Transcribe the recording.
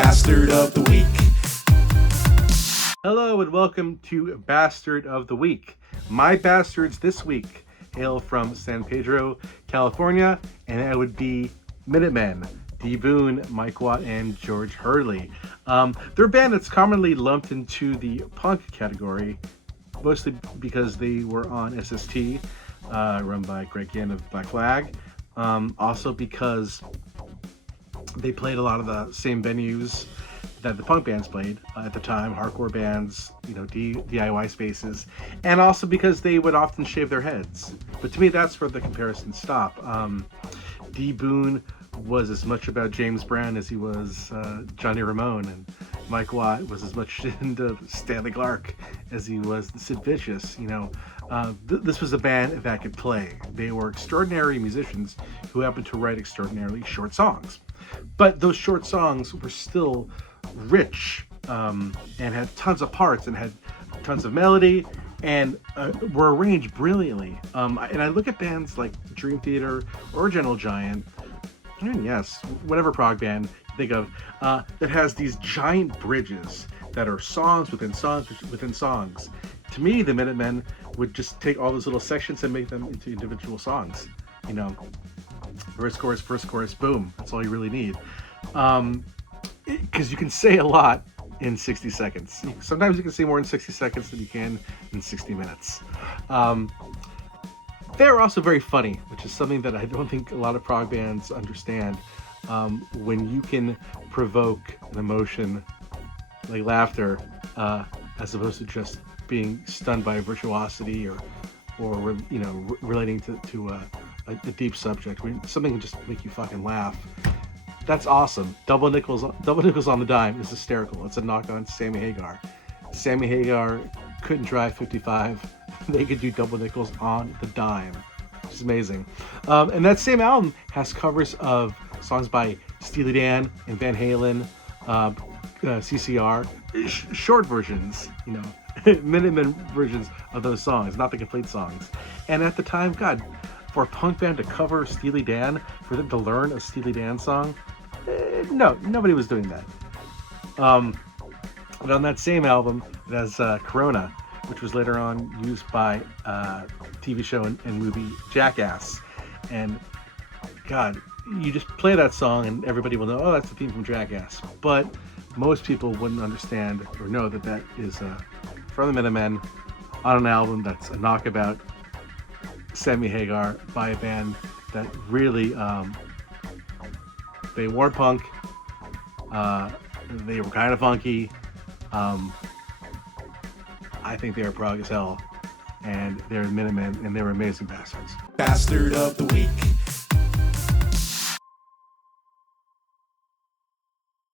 Bastard of the Week. Hello and welcome to Bastard of the Week. My bastards this week hail from San Pedro, California, and that would be Minutemen, D. Boone, Mike Watt, and George Hurley. They're a band that's commonly lumped into the punk category, mostly because they were on SST, run by Greg Ginn of Black Flag. Also because they played a lot of the same venues that the punk bands played at the time, hardcore bands, DIY spaces, and also because they would often shave their heads. But to me, that's where the comparisons stop. D. Boone was as much about James Brown as he was Johnny Ramone, and Mike Watt was as much into Stanley Clarke as he was Sid Vicious. This was a band that could play. They were extraordinary musicians who happened to write extraordinarily short songs. But those short songs were still rich and had tons of parts and had tons of melody and were arranged brilliantly. And I look at bands like Dream Theater or Gentle Giant, and yes, whatever prog band you think of, that has these giant bridges that are songs within songs within songs. To me, the Minutemen would just take all those little sections and make them into individual songs. Verse, chorus, boom. That's all you really need. Because you can say a lot in 60 seconds. Sometimes you can say more in 60 seconds than you can in 60 minutes. They're also very funny, which is something that I don't think a lot of prog bands understand. When you can provoke an emotion like laughter, as opposed to just being stunned by virtuosity or relating to a deep subject, when something can just make you fucking laugh. That's awesome. Double nickels on the dime is hysterical. It's a knock on Sammy Hagar. Sammy Hagar couldn't drive 55. They could do double nickels on the dime, which is amazing. And that same album has covers of songs by Steely Dan and Van Halen, CCR, short versions, Minutemen versions of those songs, not the complete songs. And at the time, God, for a punk band to cover Steely Dan, for them to learn a Steely Dan song, no, nobody was doing that. But on that same album, it has Corona, which was later on used by TV show and movie Jackass. And God, you just play that song and everybody will know, oh, that's the theme from Jackass. But most people wouldn't understand or know that is from the Minutemen on an album that's a knockabout Sammy Hagar by a band that really, they weren't punk, they were kind of funky. I think they were prog as hell, and they're Minutemen, and they were amazing bastards. Bastard of the Week.